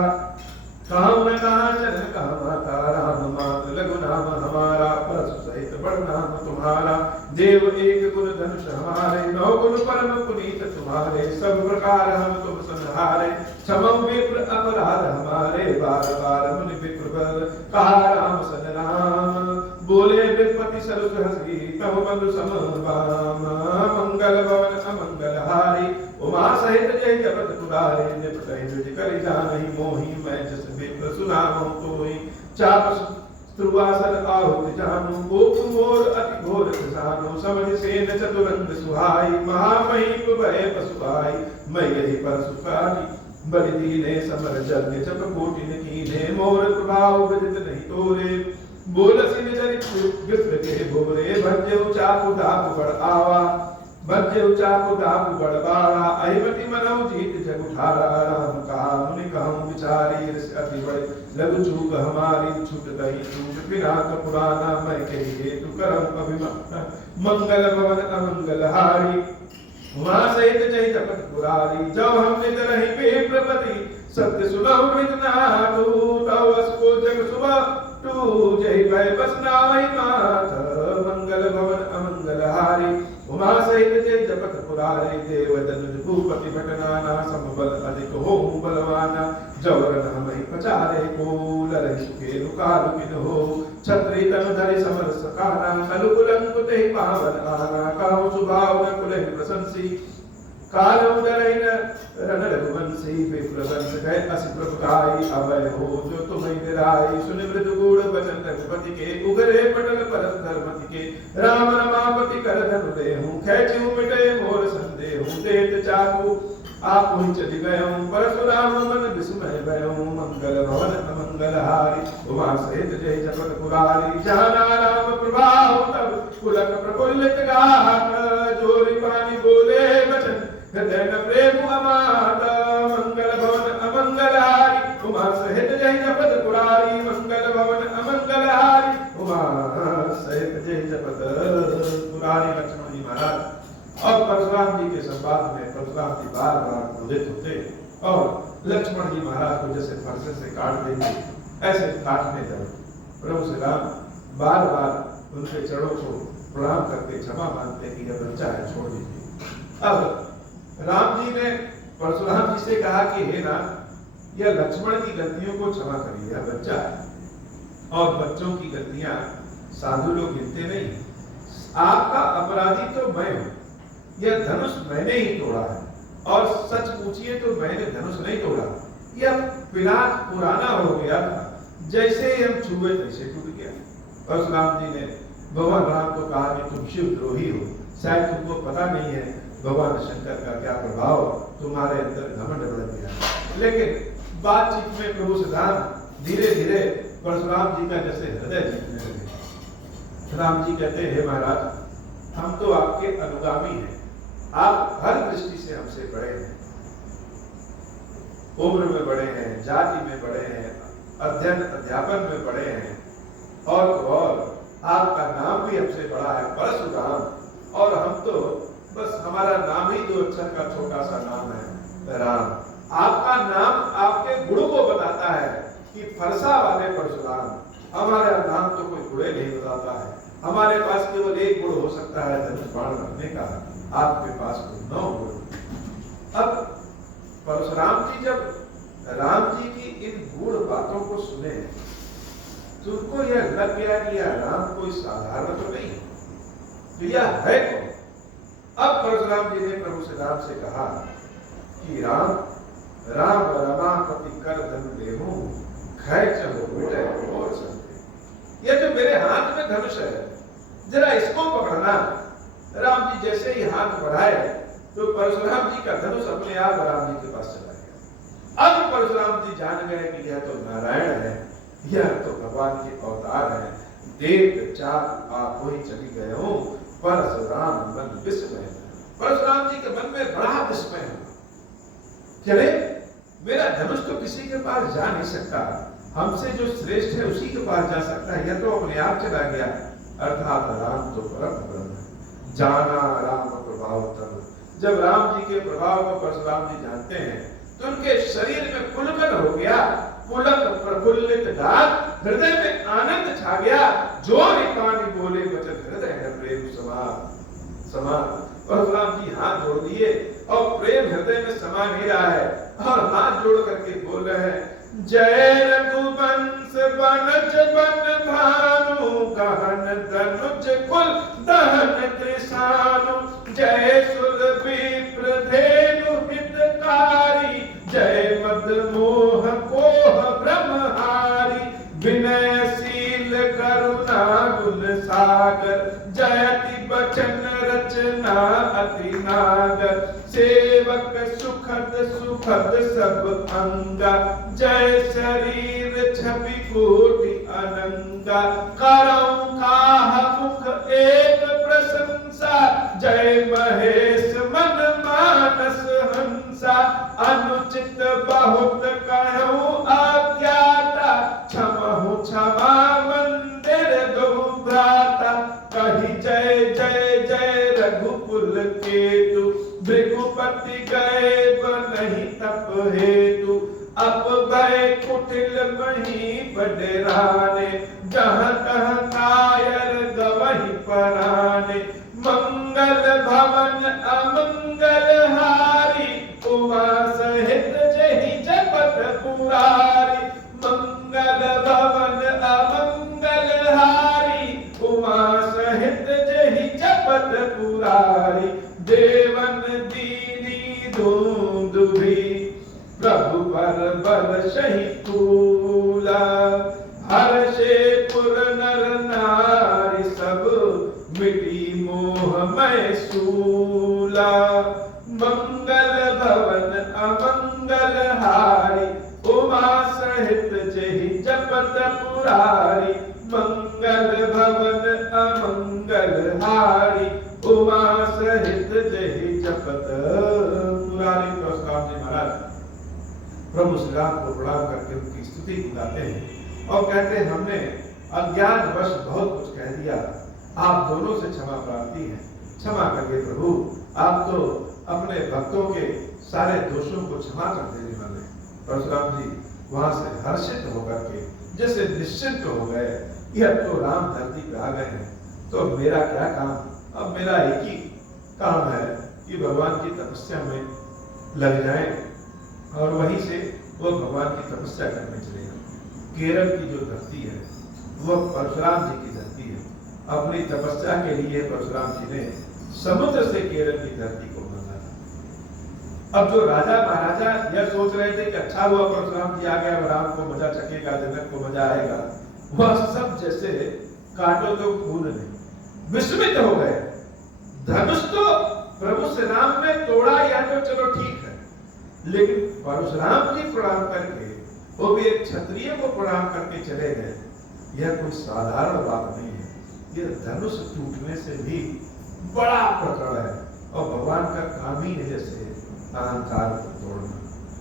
कहाँ मैं कहाँ चल कहाँ माता राम मात्र लघु नाम हमारा परसु सहित बड़ नाम तुम्हारा देव एक गुण धनुष हमारे नौ गुण परम पुनीत तुम्हारे सब प्रकार हम तुम संहारे क्षमौ विप्र अपराध हमारे बार बार मुनि विप्र बल कहा राम सन राम बोले विपति सरुज हसी तव बंधु सम बाम मंगल भवन अमंगल हारी उमा सहित जय जपत पुरारी निपटहि द्विज करि जानहि मोहि मैं जस विप्र सुनामो तोहि चाप त्रुवासन आहुति जानु गोप मोर अति घोर जानु समझ सेन चतुरंग सुहाई महामहिप भय पशुभाई मैं यही परसु काली बलि दीने समर जन्य जप कोटि कीने मोर प्रभाव विदित नहीं तोरे बोलसि निजरित विप्र के भोरे भज्य चाकु दाप बड़ आवा भज्य चाकु दाप बड़ बाड़ा अहिमति मनौ जीत जग उठारा राम कहा मुनि कहूँ विचारी रिस अति बड़े लघु चूक हमारी छूट गई चूक पिनाक पुराना मैं कही हेतु करम अभिमान मंगल भवन अमंगल हारी उमा सहित जय जपत पुरारी जब हम नित रही विप्रपति सत्य सुनहु मृतनाथु तव असको जग सुबह तू जय भय बसना वही माथ मंगल भवन अमंगल हारी उमा सहित जय जपत पुरारी देव दनुज भूपति भटनाना समबल अधिक हो बलवाना जवर नामहि पचारे को लरहि सुखे रुकालु किन हो छत्री तनु धरि समर सकाना अनुकुलंकुते पावन आना काहु सुभाव न कुलहि प्रशंसी काल उदरैन रण रघुवंशी विप्र वंश गए अस प्रभुकाई अभय हो जो तुम्हें निराई सुन मृदु गूढ़ वचन रघुपति के उगरे पटल परस धर्मति के राम रमापति कर धनु देहु खेचु मिटे मोर संदेहु देत चाकू आप ही चली गए परशुराम मन विस्मय गए मंगल भवन अमंगल हारी उमा सहित जय जपत पुरारी जाना राम प्रभाव तब पुलक प्रफुल्लित गात जोरी पानी बोले वचन हृदय न प्रेम अमात मंगल भवन अमंगल हारी उमा सहित जय जपत पुरारी मंगल भवन अमंगल हारी उमा सहित जय जपत पुरारी। लक्ष्मण जी महाराज और परशुराम जी के संवाद में परशुराम जी बार बार क्रोधित होते और लक्ष्मण जी महाराज को जैसे फरसे से काट देंगे ऐसे काटने जाओ। प्रभु श्री राम बार बार उनके चरणों को प्रणाम करके क्षमा मांगते कि यह बच्चा है छोड़ दीजिए। अब राम जी ने परशुराम जी से कहा कि हे राम यह लक्ष्मण की गलतियों को क्षमा करिए, यह बच्चा है और बच्चों की गलतियां साधु लोग गिनते नहीं। आपका अपराधी तो मैं हूं, यह धनुष मैंने ही तोड़ा है और सच पूछिए तो मैंने धनुष नहीं तोड़ा, यह पिनाक पुराना हो गया था, जैसे ही हम छुए तैसे टूट गया। परशुराम जी ने भगवान राम को कहा कि तुम शिव द्रोही हो, शायद तुमको पता नहीं है भगवान शंकर का क्या प्रभाव तुम्हारे अंदर घमंड बढ़ गया। लेकिन बातचीत में प्रभु श्री राम धीरे धीरे परशुराम जी का जैसे हृदय जीतने लगे। राम जी कहते हैं हे महाराज हम तो आपके अनुगामी हैं, आप हर दृष्टि से हमसे बड़े हैं, उम्र में बड़े हैं, जाति में बड़े हैं, अध्ययन अध्यापन में बड़े हैं और आपका नाम भी हमसे बड़ा है परशुराम और हम तो बस हमारा नाम ही 2 अक्षर का छोटा सा नाम है राम। आपका नाम आपके गुण को बताता है कि फरसा वाले परशुराम, हमारा नाम तो कोई गुण नहीं बताता है, हमारे पास केवल एक गुण हो सकता है धनुष बाण रखने का, आपके पास तो 9 गुण। अब परशुराम जी जब राम जी की इन गूढ़ बातों को सुने तो उनको यह लग गया कि यह राम कोई साधारण तो नहीं, तो यह है कौन। अब परशुराम जी ने प्रभु श्री राम से कहा कि राम राम रमापति कर धनु देहु खै चलो बेटे और संते। यह जो मेरे हाथ में धनुष है जरा इसको पकड़ना। राम जी जैसे ही हाथ बढ़ाए तो परशुराम जी का धनुष अपने आप राम जी के पास चला गया। अब परशुराम जी जान गए कि यह तो नारायण है, यह तो भगवान के अवतार है। देव चाप आप ही चली गए हो परशुराम मन विस्मय। परशुराम जी के मन में बड़ा विस्मय हुआ, चले मेरा धनुष तो किसी के पास जा नहीं सकता, हमसे जो श्रेष्ठ है उसी के पास जा सकता है, यह तो अपने आप चला गया। अर्थात राम तो परम ब्रह्म है। जाना राम प्रभाव तब, जब राम जी के प्रभाव को परशुराम जी जानते हैं तो उनके शरीर में पुलकन हो गया, पुलक प्रफुल्लित गात, हृदय में आनंद छा गया। जोर पानी बोले वचन हृदय है प्रेम समा। परशुराम जी हाथ जोड़ दिए और प्रेम हृदय में समा नहीं रहा है और हाथ जोड़ करके बोल रहे हैं जय रघुवंश बनज बन भानु कहन धनुज कुल दहन कृषानु जय सुरभि धेनु हितकारी जय मदमोह कोह ब्रह्महारी विनयशील करुणा गुण सागर जयति बचन रचना अति नागर सेवक सुखद सुखद सब अंगा जय शरीर छवि कोटि अनंगा करऊं काह मुख एक प्रशंसा जय महेश मन मानस हंसा अनुचित बहुत कहूं आज्ञाता क्षमहु क्षमा मंदिर दो भ्राता कही जय जय जय रघुकुल केतु भृगुपति गए नहीं तप हेतु अब गए कुटिल मही बडराने जहाँ तहाँ कायर गवही पराने मंगल भवन अमंगल हारी उमा सहित जहि जपत पुरारी मंगल भवन अमंगल हारी उमा सहित जहि जपत पुरारी देवन दीनी दुंदुभी, प्रभु पर बल सही तूला। हर्षे पुर नर नारी, सब मिटी मोहमय सूला। मंगल भवन अमंगल हारी, उमा सहित जहि जपत पुरारी। मंगल भवन अमंगल हारी, उमा सहित जहि जपत पुरारी। परशुराम जी महाराज प्रभु श्री राम को प्रणाम करके उनकी स्तुति गाते हैं और कहते हैं, हमने अज्ञानवश बहुत कुछ कह दिया, आप दोनों से क्षमा प्रार्थी हैं, क्षमा करिए प्रभु। आप तो अपने भक्तों के सारे दोषों को क्षमा कर देने वाले। परशुराम जी वहां से हर्षित होकर के जैसे निश्चिंत हो गए कि अब तो राम धरती पे आ गए हैं, तो मेरा क्या काम, अब मेरा एक ही काम है कि भगवान की तपस्या में लग जाएं और वहीं से वो भगवान की तपस्या करने चले जाएं। केरल की जो धरती है वो परशुराम जी की धरती है। अपनी तपस्या के लिए परशुराम जी ने समुद्र से केरल की धरती को बांधा था। अब जो राजा महाराजा यह सोच रहे थे कि अच्छा हुआ परशुराम जी आ गया, राम को मजा चखेगा, जनक को मजा आएगा, वह सब जैसे काटो तो फूल नहीं, विस्मित हो गए। धनुष तो प्रभु श्री राम ने तोड़ा, या तो चलो ठीक है, लेकिन परशुराम जी प्रणाम करके, वो भी एक क्षत्रिय को प्रणाम करके चले गए, यह कोई साधारण बात नहीं है। यह धनुष टूटने से भी बड़ा प्रकरण है और भगवान का काम ही है जैसे अहंकार को तोड़ना।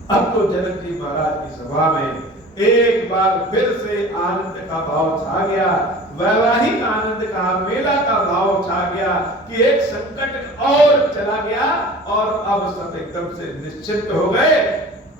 अब तो जनक जी महाराज की सभा में एक बार फिर से आनंद का भाव छा गया, वैवाहिक आनंद का, मेला का भाव छा गया कि एक संकट और चला गया और अब सब एकदम से निश्चिंत हो गए।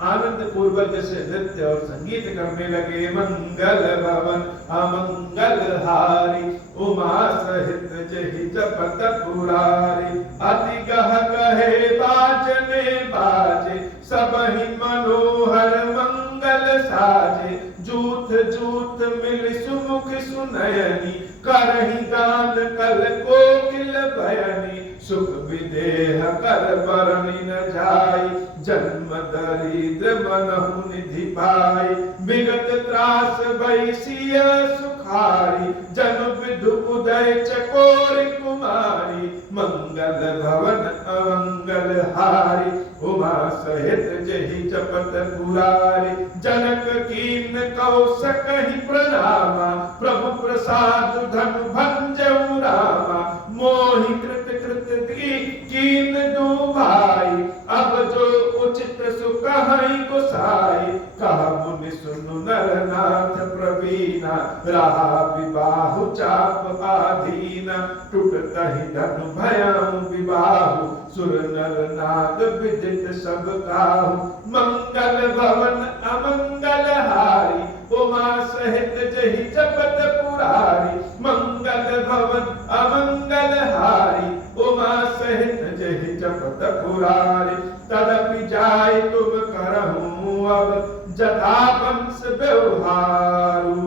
आनंद पूर्वक जैसे नृत्य और संगीत करने लगे। मंगल भवन अमंगल हारी, उमा सहित जहि जपत पुरारी। अति गह कहे बाजने बाजे, सबहि मनोहर मंगल साजे। जूथ जूथ मिल सुमुख सुनयनी, करहि गान कल कोकिल बयनी। सुख विदेह कर बरनि न जाई, जन्म दरिद्र मनहु निधि पाई। विगत त्रास भैसिय सुखारी, जन विधु उदय चकोर कुमारी। मंगल भवन अमंगल हारी, उमा सहित जहि जपत पुरारी। जनक कीन कौशकहि प्रणामा, प्रभु प्रसाद धनु भंजऊ रामा। मोहि कृत कृत कीन दू भाई, अब जो उचित सुकहि गोसाई। कह मुनि सुनु नर नाथ प्रवीणा, रहा विबाहु चाप आधीना। टूटतहि धनु भयउ विबाहु, सुर नर नाग विदित सब काहू। मंगल भवन अमंगल हारी, उमा सहित जहि जपत पुरारी। मंगल भवन अमंगल हारी, उमा सहित जहि जपत पुरारी। तदपि जाय तुम करहूं अब, जथा वंश व्यवहारु।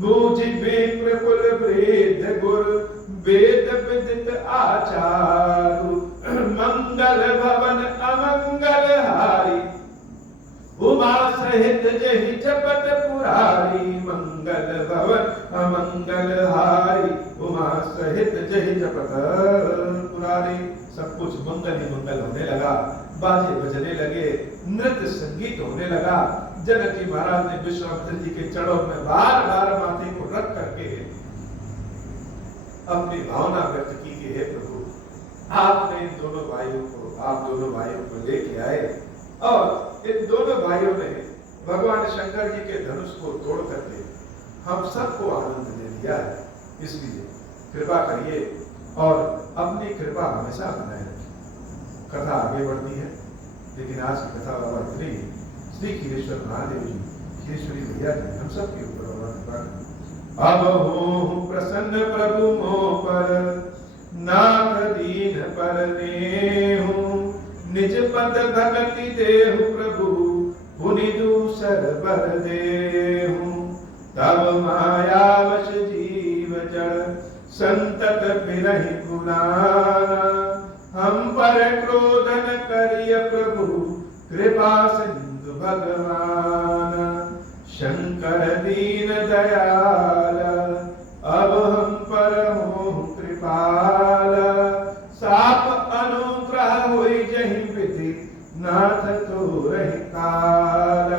बूझि विप्र कुल वृद्ध गुर, वेद विदित आचारु। मंगल भवन अमंगल हारी, उमा सहित जहि जपत पुरारी। मंगल भवन अमंगल हारी, उमा सहित जहि जपत पुरारी। सब कुछ मंगल ही मंगल होने लगा, बाजे बजने लगे, नृत्य संगीत होने लगा। जनक जी महाराज ने विश्वामित्र जी के चरणों में बार बार माथे को रख करके अपनी भावना व्यक्त की कि हे प्रभु, आपने इन दोनों भाइयों को, आप दोनों भाइयों को लेके आए और इन दोनों भाइयों ने भगवान शंकर जी के धनुष को तोड़ करके हम सबको आनंद दे दिया है। इसलिए कृपा करिए और अपनी कृपा हमेशा बनाए रखिए। कथा आगे बढ़ती है, लेकिन आज की कथा वर्तनी श्री खीरेश्वर महादेव जी, खीरेश्वरी भैया जी, हम सब के ऊपर कृपा करें। अब हो प्रसन्न प्रभु मोह पर, नाथ दीन पर नेहु। निज पद भगति देहु प्रभु, पुनि दूसर बर देहु। तब मायावश जीव जड़, संतत बिरहि पुराना। हम पर क्रोधन करिय प्रभु कृपा सिंधु भगवान। शंकर दीन दयाल अब हम पर हो कृपाल। साप अनुग्रह हुई जहि विधि नाथ तो रही काल।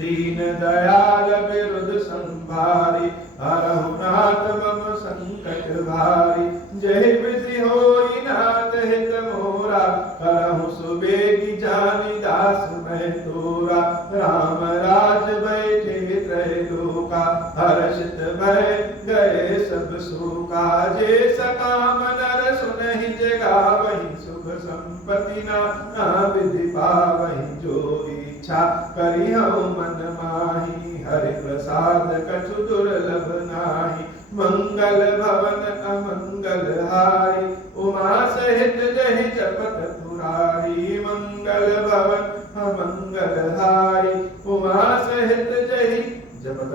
दीन दयाल विरुद्ध संभारी हरहु नाथ मम संकट भारी। जय विधि होई नाथ हित मोरा करहु सुबेगी जानी दास मैं तोरा। राम राज बैठे त्रैलोका हर्षित भय गए सब शोका। जे सकाम नर सुनहि जगावहि सुख संपत्ति ना विधि पावहि। जो इच्छा करी हूँ मन माही हरि प्रसाद कछु दुर्लभ नाही। मंगल भवन अमंगल हारी उमा सहित जहि जपत पुरारी। मंगल भवन अमंगल हारी उमा सहित जहि जपत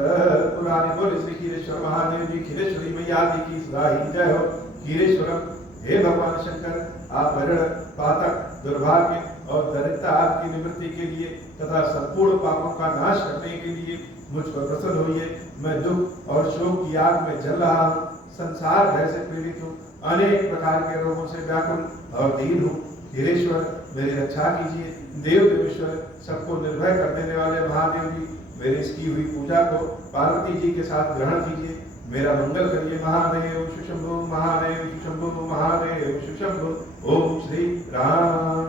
पुरारी। बोले श्री खीरेश्वर महादेव जी खीरेश्वरी मैया जी की सदाई जय हो। खीरेश्वरम हे भगवान शंकर, आप ऋण पातक दुर्भाग्य और दरिद्रता की निवृत्ति के लिए तथा संपूर्ण पापों का नाश करने के लिए मुझ पर प्रसन्न होइए। मैं दुख और शोक की आग में जल रहा हूँ, संसार भय से पीड़ित हूँ, अनेक प्रकार के रोगों से व्याकुल और दीन हूँ। खीरेश्वर मेरी रक्षा कीजिए। देव देवेश्वर सबको निर्भय कर देने वाले महादेव जी मेरी इसकी हुई पूजा को पार्वती जी के साथ ग्रहण कीजिए। मेरा मंगल करिए। महादेव सुशंभु महादेव सुशंभु महादेव सुशंभु। ओम श्री राम।